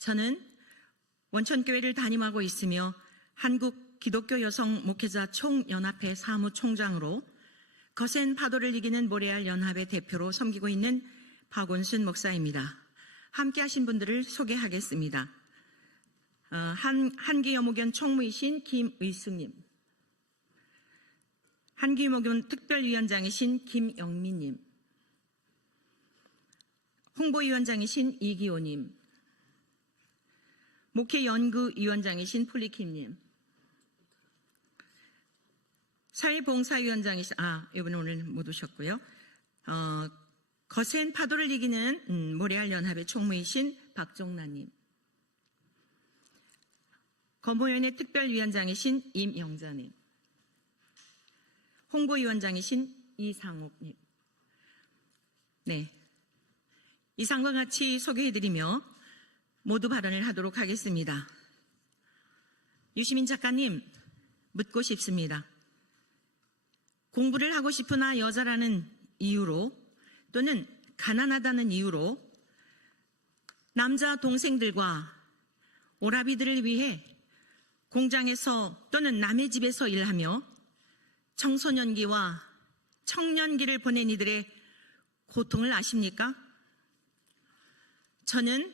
저는 원천교회를 담임하고 있으며 한국 기독교 여성 목회자 총연합회 사무총장으로 거센 파도를 이기는 모래알 연합의 대표로 섬기고 있는 박원순 목사입니다. 함께 하신 분들을 소개하겠습니다. 한기여목연 총무이신 김의숙님, 한기여목연 특별위원장이신 김영민님, 홍보위원장이신 이기호님, 목회연구위원장이신 폴리킴님, 사회봉사위원장이신, 이분은 오늘 못 오셨고요. 거센 파도를 이기는 모래알 연합의 총무이신 박종란님, 건보위원회 특별위원장이신 임영자님, 홍보위원장이신 이상옥님. 네, 이상과 같이 소개해드리며 모두 발언을 하도록 하겠습니다. 유시민 작가님, 묻고 싶습니다. 공부를 하고 싶으나 여자라는 이유로 또는 가난하다는 이유로 남자 동생들과 오라비들을 위해 공장에서 또는 남의 집에서 일하며 청소년기와 청년기를 보낸 이들의 고통을 아십니까? 저는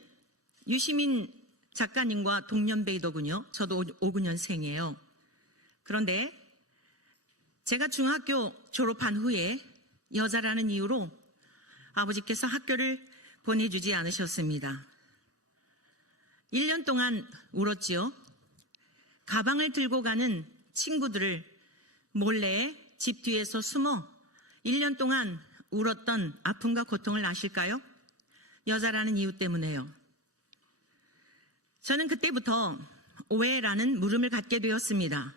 유시민 작가님과 동년배이더군요. 저도 59년생이에요. 그런데 제가 중학교 졸업한 후에 여자라는 이유로 아버지께서 학교를 보내주지 않으셨습니다. 1년 동안 울었지요. 가방을 들고 가는 친구들을 몰래 집 뒤에서 숨어 1년 동안 울었던 아픔과 고통을 아실까요? 여자라는 이유 때문에요. 저는 그때부터 왜라는 물음을 갖게 되었습니다.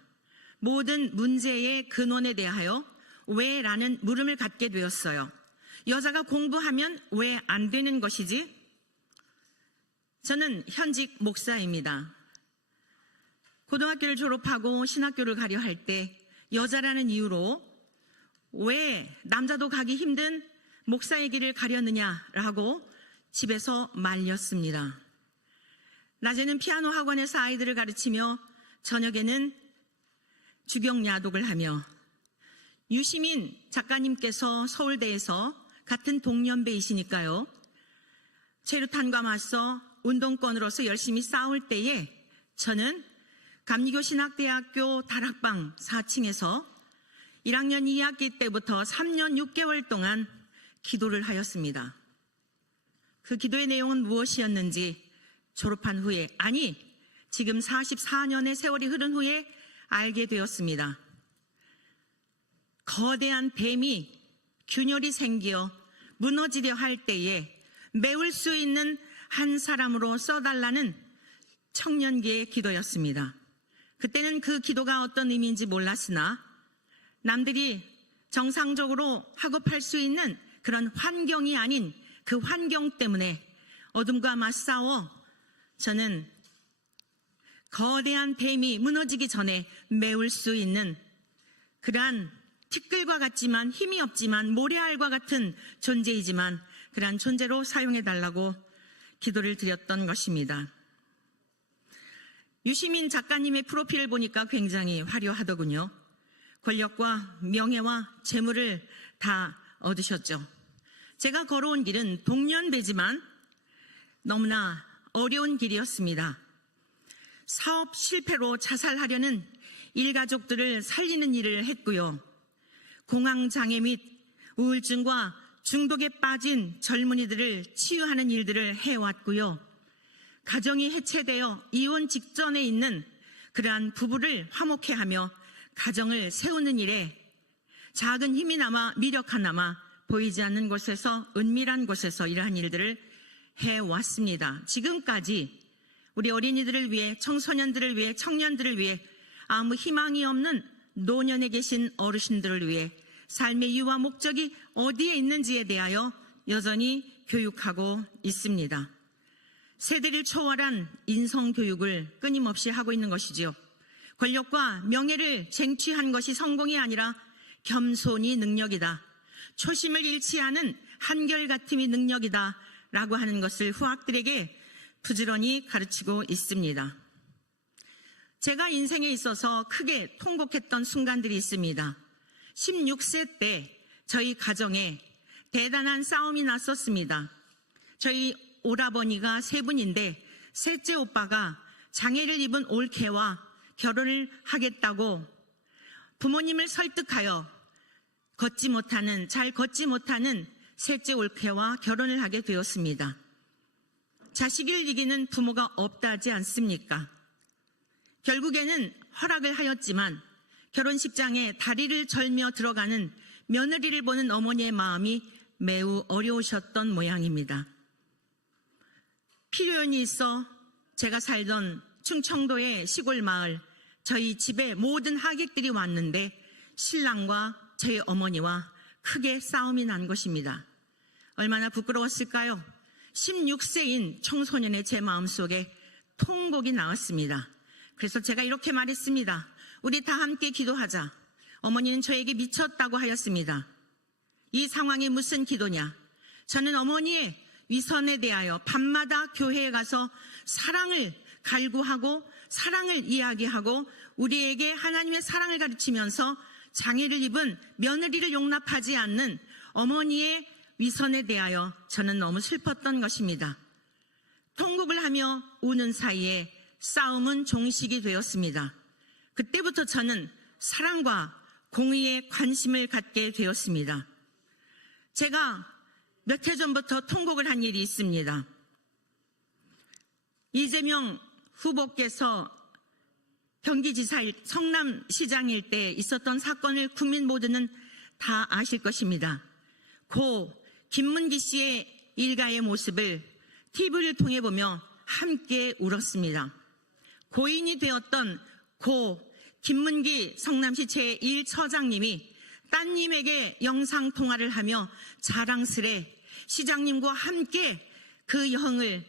모든 문제의 근원에 대하여 왜라는 물음을 갖게 되었어요. 여자가 공부하면 왜 안 되는 것이지? 저는 현직 목사입니다. 고등학교를 졸업하고 신학교를 가려 할 때 여자라는 이유로 왜 남자도 가기 힘든 목사의 길을 가려느냐라고 집에서 말렸습니다. 낮에는 피아노 학원에서 아이들을 가르치며 저녁에는 주경야독을 하며 유시민 작가님께서 서울대에서 같은 동년배이시니까요. 체류탄과 맞서 운동권으로서 열심히 싸울 때에 저는 감리교 신학대학교 다락방 4층에서 1학년 2학기 때부터 3년 6개월 동안 기도를 하였습니다. 그 기도의 내용은 무엇이었는지 졸업한 후에, 지금 44년의 세월이 흐른 후에 알게 되었습니다. 거대한 뱀이 균열이 생겨 무너지려 할 때에 메울 수 있는 한 사람으로 써달라는 청년기의 기도였습니다. 그때는 그 기도가 어떤 의미인지 몰랐으나 남들이 정상적으로 학업할 수 있는 그런 환경이 아닌 그 환경 때문에 어둠과 맞싸워 저는 거대한 뱀이 무너지기 전에 메울 수 있는 그러한 티끌과 같지만 힘이 없지만 모래알과 같은 존재이지만 그러한 존재로 사용해달라고 기도를 드렸던 것입니다. 유시민 작가님의 프로필을 보니까 굉장히 화려하더군요. 권력과 명예와 재물을 다 얻으셨죠. 제가 걸어온 길은 동년배지만 너무나 어려운 길이었습니다. 사업 실패로 자살하려는 일가족들을 살리는 일을 했고요. 공황장애 및 우울증과 중독에 빠진 젊은이들을 치유하는 일들을 해왔고요. 가정이 해체되어 이혼 직전에 있는 그러한 부부를 화목케 하며 가정을 세우는 일에 작은 힘이 남아 미력 하나마 보이지 않는 곳에서 은밀한 곳에서 이러한 일들을 해왔습니다. 지금까지 우리 어린이들을 위해 청소년들을 위해 청년들을 위해 아무 희망이 없는 노년에 계신 어르신들을 위해 삶의 이유와 목적이 어디에 있는지에 대하여 여전히 교육하고 있습니다. 세대를 초월한 인성교육을 끊임없이 하고 있는 것이지요. 권력과 명예를 쟁취한 것이 성공이 아니라 겸손이 능력이다. 초심을 잃지 않은 한결같음이 능력이다 라고 하는 것을 후학들에게 부지런히 가르치고 있습니다. 제가 인생에 있어서 크게 통곡했던 순간들이 있습니다. 16세 때 저희 가정에 대단한 싸움이 났었습니다. 저희 오라버니가 세 분인데 셋째 오빠가 장애를 입은 올케와 결혼을 하겠다고 부모님을 설득하여 잘 걷지 못하는 셋째 올케와 결혼을 하게 되었습니다. 자식을 이기는 부모가 없다 하지 않습니까? 결국에는 허락을 하였지만 결혼식장에 다리를 절며 들어가는 며느리를 보는 어머니의 마음이 매우 어려우셨던 모양입니다. 필요연이 있어 제가 살던 충청도의 시골 마을 저희 집에 모든 하객들이 왔는데 신랑과 저희 어머니와 크게 싸움이 난 것입니다. 얼마나 부끄러웠을까요? 16세인 청소년의 제 마음속에 통곡이 나왔습니다. 그래서 제가 이렇게 말했습니다. 우리 다 함께 기도하자. 어머니는 저에게 미쳤다고 하였습니다. 이 상황이 무슨 기도냐? 저는 어머니의 위선에 대하여 밤마다 교회에 가서 사랑을 갈구하고 사랑을 이야기하고 우리에게 하나님의 사랑을 가르치면서 장애를 입은 며느리를 용납하지 않는 어머니의 위선에 대하여 저는 너무 슬펐던 것입니다. 통곡을 하며 우는 사이에 싸움은 종식이 되었습니다. 그때부터 저는 사랑과 공의에 관심을 갖게 되었습니다. 제가 몇 해 전부터 통곡을 한 일이 있습니다. 이재명 후보께서 경기지사일 성남시장일 때 있었던 사건을 국민 모두는 다 아실 것입니다. 고 김문기 씨의 일가의 모습을 TV를 통해 보며 함께 울었습니다. 고인이 되었던 고 김문기 성남시 제1처장님이 따님에게 영상통화를 하며 자랑스레 시장님과 함께 그 여흥을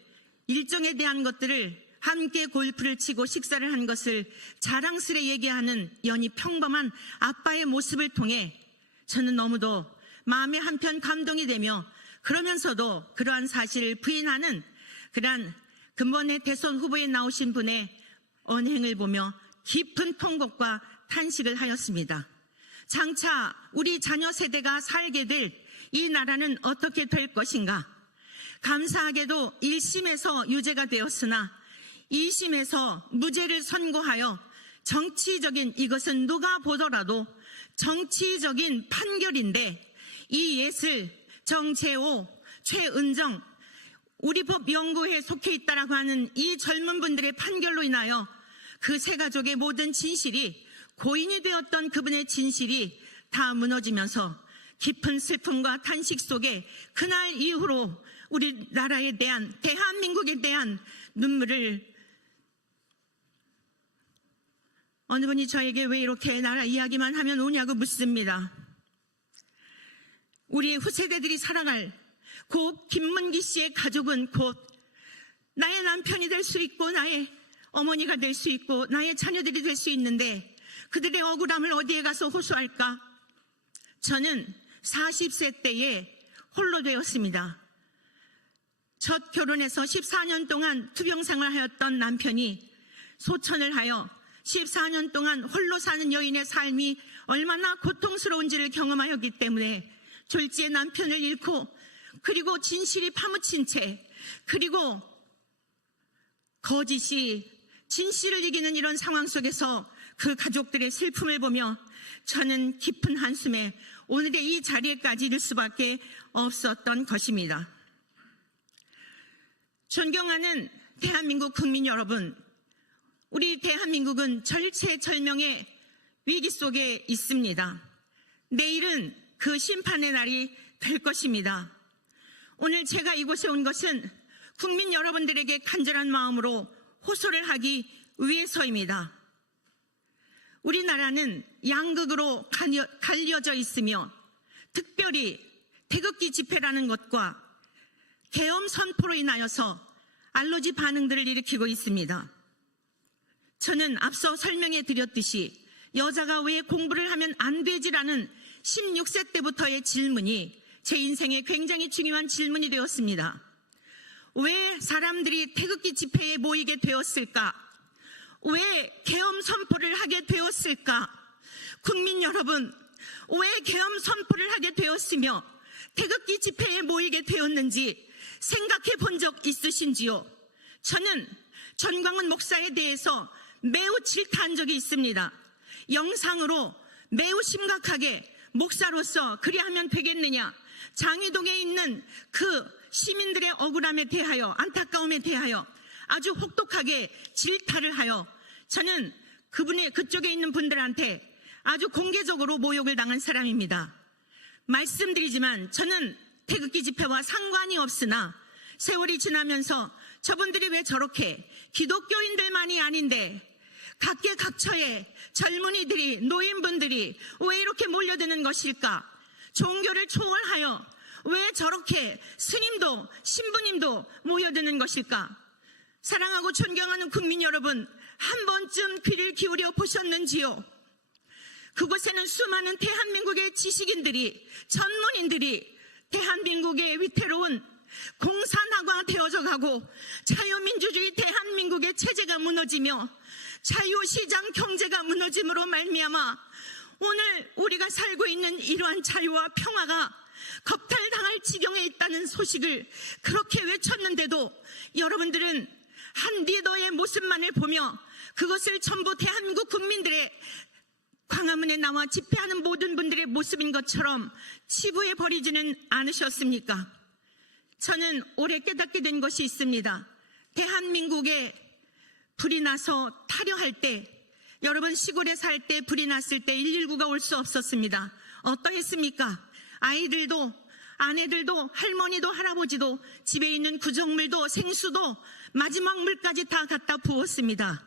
일정에 대한 것들을 함께 골프를 치고 식사를 한 것을 자랑스레 얘기하는 연히 평범한 아빠의 모습을 통해 저는 너무도 마음에 한편 감동이 되며 그러면서도 그러한 사실을 부인하는 그러한 근본의 대선 후보에 나오신 분의 언행을 보며 깊은 통곡과 탄식을 하였습니다. 장차 우리 자녀 세대가 살게 될 이 나라는 어떻게 될 것인가? 감사하게도 1심에서 유죄가 되었으나 2심에서 무죄를 선고하여 정치적인 이것은 누가 보더라도 정치적인 판결인데 이 예슬, 정재호, 최은정 우리 법연구회에 속해 있다라고 하는 이 젊은 분들의 판결로 인하여 그 세 가족의 모든 진실이 고인이 되었던 그분의 진실이 다 무너지면서 깊은 슬픔과 탄식 속에 그날 이후로 우리나라에 대한 대한민국에 대한 눈물을 어느 분이 저에게 왜 이렇게 나라 이야기만 하면 우냐고 묻습니다. 우리 후세대들이 살아갈 고 김문기 씨의 가족은 곧 나의 남편이 될 수 있고 나의 어머니가 될 수 있고 나의 자녀들이 될 수 있는데 그들의 억울함을 어디에 가서 호소할까? 저는 40세 때에 홀로 되었습니다. 첫 결혼해서 14년 동안 투병생활을 하였던 남편이 소천을 하여 14년 동안 홀로 사는 여인의 삶이 얼마나 고통스러운지를 경험하였기 때문에 졸지에 남편을 잃고 그리고 진실이 파묻힌 채 그리고 거짓이 진실을 이기는 이런 상황 속에서 그 가족들의 슬픔을 보며 저는 깊은 한숨에 오늘의 이 자리에까지 이를 수밖에 없었던 것입니다. 존경하는 대한민국 국민 여러분, 우리 대한민국은 절체절명의 위기 속에 있습니다. 내일은 그 심판의 날이 될 것입니다. 오늘 제가 이곳에 온 것은 국민 여러분들에게 간절한 마음으로 호소를 하기 위해서입니다. 우리나라는 양극으로 갈려져 있으며 특별히 태극기 집회라는 것과 계엄 선포로 인하여서 알러지 반응들을 일으키고 있습니다. 저는 앞서 설명해 드렸듯이 여자가 왜 공부를 하면 안 되지라는 16세 때부터의 질문이 제 인생에 굉장히 중요한 질문이 되었습니다. 왜 사람들이 태극기 집회에 모이게 되었을까? 왜 계엄 선포를 하게 되었을까? 국민 여러분, 왜 계엄 선포를 하게 되었으며 태극기 집회에 모이게 되었는지 생각해 본 적 있으신지요? 저는 전광훈 목사에 대해서 매우 질타한 적이 있습니다. 영상으로 매우 심각하게 목사로서 그리하면 되겠느냐, 장위동에 있는 그 시민들의 억울함에 대하여, 안타까움에 대하여 아주 혹독하게 질타를 하여 저는 그쪽에 있는 분들한테 아주 공개적으로 모욕을 당한 사람입니다. 말씀드리지만 저는 태극기 집회와 상관이 없으나 세월이 지나면서 저분들이 왜 저렇게 기독교인들만이 아닌데 각계각처에 젊은이들이, 노인분들이 왜 이렇게 몰려드는 것일까? 종교를 초월하여 왜 저렇게 스님도 신부님도 모여드는 것일까? 사랑하고 존경하는 국민 여러분, 한 번쯤 귀를 기울여 보셨는지요? 그곳에는 수많은 대한민국의 지식인들이, 전문인들이 대한민국의 위태로운 공산화가 되어져 가고 자유민주주의 대한민국의 체제가 무너지며 자유시장 경제가 무너짐으로 말미암아 오늘 우리가 살고 있는 이러한 자유와 평화가 겁탈당할 지경에 있다는 소식을 그렇게 외쳤는데도 여러분들은 한 리더의 모습만을 보며 그것을 전부 대한민국 국민들의 광화문에 나와 집회하는 모든 분들의 모습인 것처럼 치부해 버리지는 않으셨습니까? 저는 올해 깨닫게 된 것이 있습니다. 대한민국에 불이 나서 타려할 때, 여러분 시골에 살 때 불이 났을 때 119가 올 수 없었습니다. 어떠했습니까? 아이들도, 아내들도, 할머니도, 할아버지도, 집에 있는 구정물도, 생수도 마지막 물까지 다 갖다 부었습니다.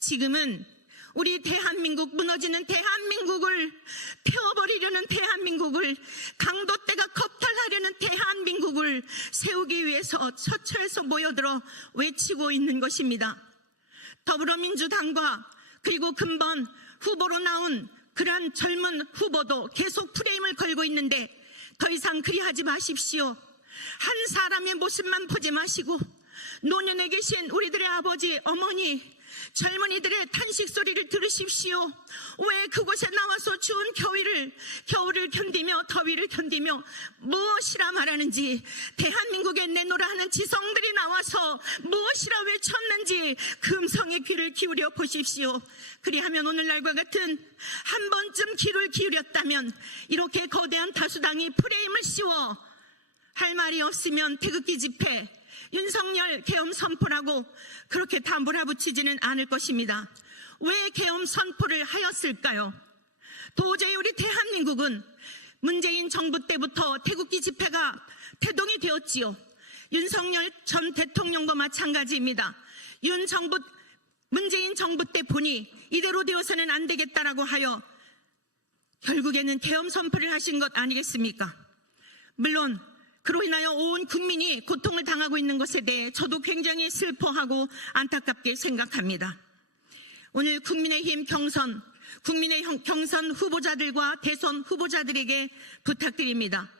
지금은 우리 대한민국, 무너지는 대한민국을, 태워버리려는 대한민국을, 강도떼가 겁탈하려는 대한민국을 세우기 위해서 처처에서 모여들어 외치고 있는 것입니다. 더불어민주당과 그리고 근본 후보로 나온 그러한 젊은 후보도 계속 프레임을 걸고 있는데 더 이상 그리하지 마십시오. 한 사람의 모습만 보지 마시고 노년에 계신 우리들의 아버지, 어머니, 젊은이들의 탄식 소리를 들으십시오. 왜 그곳에 나와서 추운 겨울을 견디며 더위를 견디며 무엇이라 말하는지, 대한민국에 내놓으라 하는 지성들이 나와서 무엇이라 외쳤는지 그 음성에 귀를 기울여 보십시오. 그리하면 오늘날과 같은 한 번쯤 귀를 기울였다면 이렇게 거대한 다수당이 프레임을 씌워 할 말이 없으면 태극기 집회, 윤석열 계엄 선포라고 그렇게 다 몰아붙이지는 않을 것입니다. 왜 계엄 선포를 하였을까요? 도저히 우리 대한민국은 문재인 정부 때부터 태극기 집회가 태동이 되었지요. 윤석열 전 대통령도 마찬가지입니다. 문재인 정부 때 보니 이대로 되어서는 안 되겠다라고 하여 결국에는 계엄 선포를 하신 것 아니겠습니까? 물론 그로 인하여 온 국민이 고통을 당하고 있는 것에 대해 저도 굉장히 슬퍼하고 안타깝게 생각합니다. 오늘 국민의힘 경선 후보자들과 대선 후보자들에게 부탁드립니다.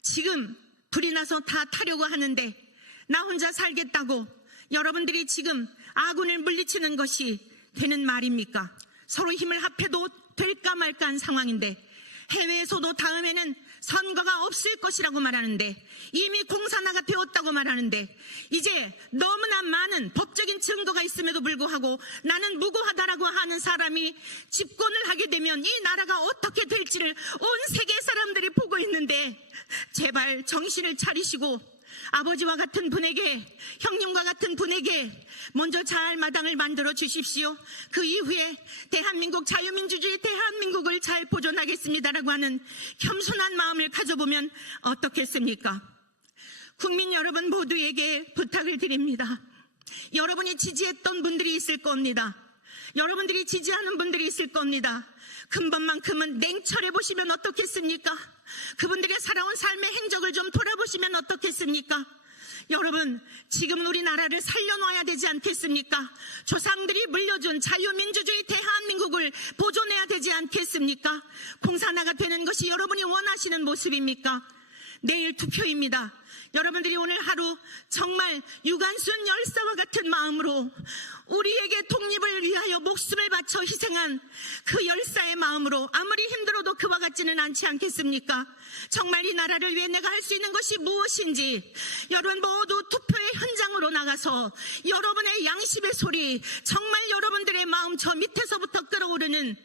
지금 불이 나서 다 타려고 하는데 나 혼자 살겠다고 여러분들이 지금 아군을 물리치는 것이 되는 말입니까? 서로 힘을 합해도 될까 말까 한 상황인데 해외에서도 다음에는 선거가 없을 것이라고 말하는데 이미 공산화가 되었다고 말하는데 이제 너무나 많은 법적인 증거가 있음에도 불구하고 나는 무고하다라고 하는 사람이 집권을 하게 되면 이 나라가 어떻게 될지를 온 세계 사람들이 보고 있는데 제발 정신을 차리시고 아버지와 같은 분에게, 형님과 같은 분에게 먼저 잘 마당을 만들어 주십시오. 그 이후에 대한민국, 자유민주주의 대한민국을 잘 보존하겠습니다라고 하는 겸손한 마음을 가져보면 어떻겠습니까? 국민 여러분 모두에게 부탁을 드립니다. 여러분이 지지했던 분들이 있을 겁니다. 여러분들이 지지하는 분들이 있을 겁니다. 근본만큼은 냉철해 보시면 어떻겠습니까? 그분들의 살아온 삶의 행적을 좀 돌아보시면 어떻겠습니까? 여러분, 지금 우리나라를 살려놔야 되지 않겠습니까? 조상들이 물려준 자유민주주의 대한민국을 보존해야 되지 않겠습니까? 공산화가 되는 것이 여러분이 원하시는 모습입니까? 내일 투표입니다. 여러분들이 오늘 하루 정말 유관순 열사와 같은 마음으로 우리에게 독립을 위하여 목숨을 바쳐 희생한 그 열사의 마음으로 아무리 힘들어도 그와 같지는 않지 않겠습니까? 정말 이 나라를 위해 내가 할 수 있는 것이 무엇인지 여러분 모두 투표의 현장으로 나가서 여러분의 양심의 소리, 정말 여러분들의 마음 저 밑에서부터 끌어오르는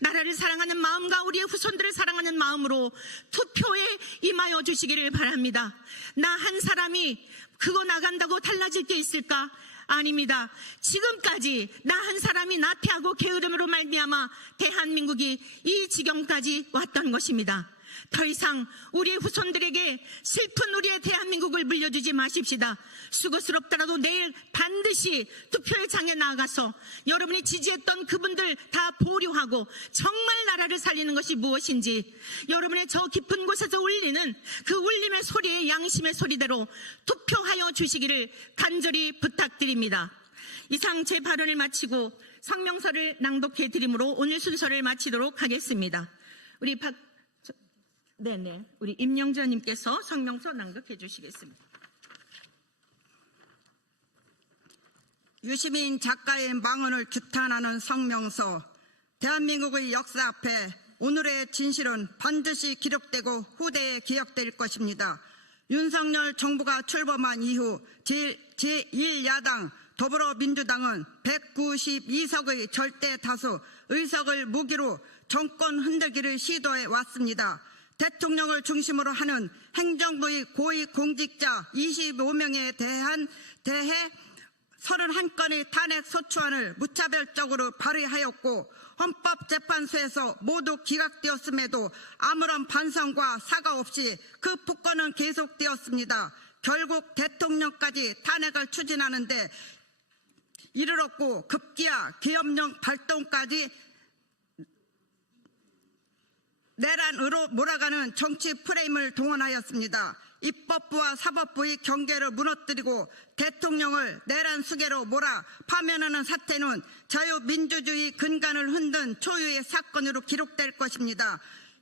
나라를 사랑하는 마음과 우리의 후손들을 사랑하는 마음으로 투표에 임하여 주시기를 바랍니다. 나 한 사람이 그거 나간다고 달라질 게 있을까? 아닙니다. 지금까지 나 한 사람이 나태하고 게으름으로 말미암아 대한민국이 이 지경까지 왔던 것입니다. 더 이상 우리 후손들에게 슬픈 우리의 대한민국을 물려주지 마십시다. 수고스럽더라도 내일 반드시 투표의 장에 나가서 여러분이 지지했던 그분들 다 보류하고 정말 나라를 살리는 것이 무엇인지 여러분의 저 깊은 곳에서 울리는 그 울림의 소리에 양심의 소리대로 투표하여 주시기를 간절히 부탁드립니다. 이상 제 발언을 마치고 성명서를 낭독해 드림으로 오늘 순서를 마치도록 하겠습니다. 우리 임영자님께서 성명서 낭독해 주시겠습니다. 유시민 작가의 망언을 규탄하는 성명서. 대한민국의 역사 앞에 오늘의 진실은 반드시 기록되고 후대에 기억될 것입니다. 윤석열 정부가 출범한 이후 제1야당 더불어민주당은 192석의 절대 다수 의석을 무기로 정권 흔들기를 시도해 왔습니다. 대통령을 중심으로 하는 행정부의 고위공직자 25명에 대해 31건의 탄핵 소추안을 무차별적으로 발의하였고 헌법재판소에서 모두 기각되었음에도 아무런 반성과 사과 없이 그 폭거는 계속되었습니다. 결국 대통령까지 탄핵을 추진하는 데 이르렀고 급기야 계엄령 발동까지 내란으로 몰아가는 정치 프레임을 동원하였습니다. 입법부와 사법부의 경계를 무너뜨리고 대통령을 내란 수계로 몰아 파면하는 사태는 자유민주주의 근간을 흔든 초유의 사건으로 기록될 것입니다.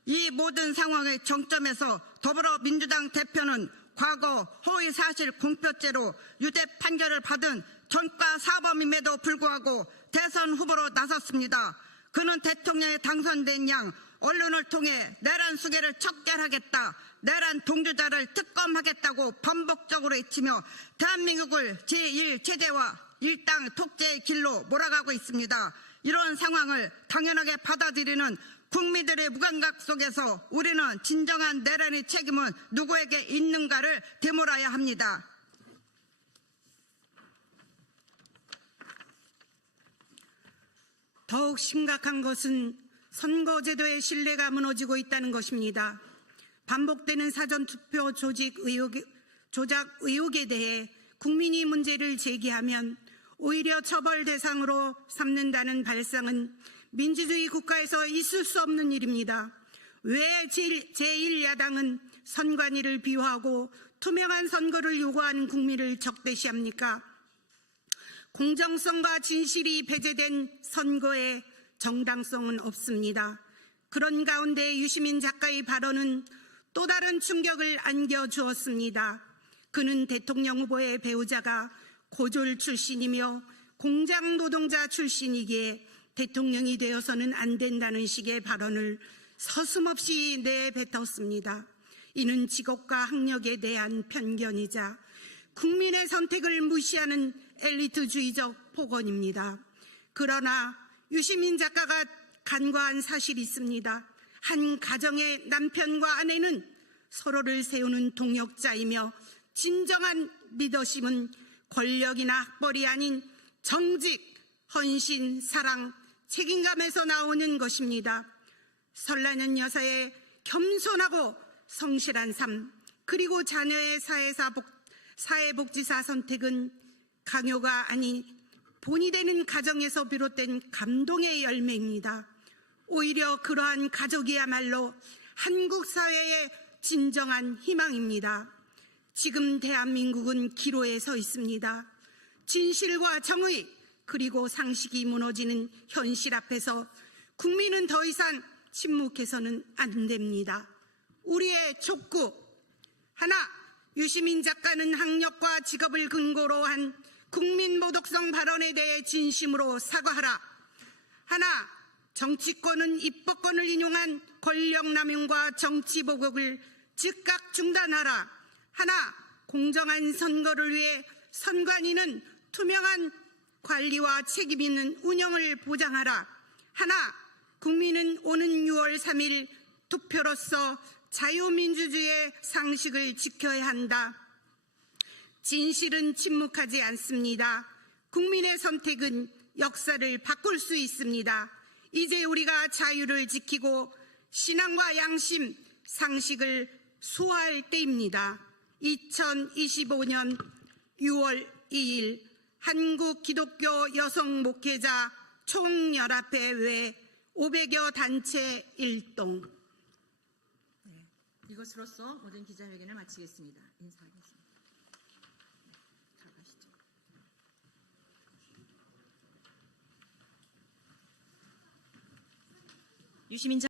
이 모든 상황의 정점에서 더불어민주당 대표는 과거 허위사실 공표죄로 유죄 판결을 받은 전과 사범임에도 불구하고 대선 후보로 나섰습니다. 그는 대통령에 당선된 양 언론을 통해 내란 수계를 척결하겠다, 내란 동조자를 특검하겠다고 반복적으로 외치며 대한민국을 제1체제와 일당 독재의 길로 몰아가고 있습니다. 이런 상황을 당연하게 받아들이는 국민들의 무감각 속에서 우리는 진정한 내란의 책임은 누구에게 있는가를 되물어야 합니다. 더욱 심각한 것은 선거제도의 신뢰가 무너지고 있다는 것입니다. 반복되는 사전투표 조작 의혹에 대해 국민이 문제를 제기하면 오히려 처벌 대상으로 삼는다는 발상은 민주주의 국가에서 있을 수 없는 일입니다. 왜 제1야당은 선관위를 비호하고 투명한 선거를 요구하는 국민을 적대시합니까? 공정성과 진실이 배제된 선거에 정당성은 없습니다. 그런 가운데 유시민 작가의 발언은 또 다른 충격을 안겨주었습니다. 그는 대통령 후보의 배우자가 고졸 출신이며 공장 노동자 출신이기에 대통령이 되어서는 안 된다는 식의 발언을 서슴없이 내뱉었습니다. 이는 직업과 학력에 대한 편견이자 국민의 선택을 무시하는 엘리트주의적 폭언입니다. 그러나 유시민 작가가 간과한 사실이 있습니다. 한 가정의 남편과 아내는 서로를 세우는 동역자이며 진정한 리더십은 권력이나 학벌이 아닌 정직, 헌신, 사랑, 책임감에서 나오는 것입니다. 설라는 여사의 겸손하고 성실한 삶, 그리고 자녀의 사회복지사 선택은 강요가 아닌 본이 되는 가정에서 비롯된 감동의 열매입니다. 오히려 그러한 가족이야말로 한국 사회의 진정한 희망입니다. 지금 대한민국은 기로에 서 있습니다. 진실과 정의 그리고 상식이 무너지는 현실 앞에서 국민은 더 이상 침묵해서는 안 됩니다. 우리의 촉구 하나, 유시민 작가는 학력과 직업을 근거로 한 국민모독성 발언에 대해 진심으로 사과하라. 하나, 정치권은 입법권을 인용한 권력남용과 정치보복을 즉각 중단하라. 하나, 공정한 선거를 위해 선관위는 투명한 관리와 책임 있는 운영을 보장하라. 하나, 국민은 오는 6월 3일 투표로서 자유민주주의의 상식을 지켜야 한다. 진실은 침묵하지 않습니다. 국민의 선택은 역사를 바꿀 수 있습니다. 이제 우리가 자유를 지키고 신앙과 양심, 상식을 수호할 때입니다. 2025년 6월 2일 한국기독교 여성목회자 총연합회 외 500여 단체 일동. 이것으로써 모든 기자회견을 마치겠습니다. 인사하겠습니다. 가시죠. 유시민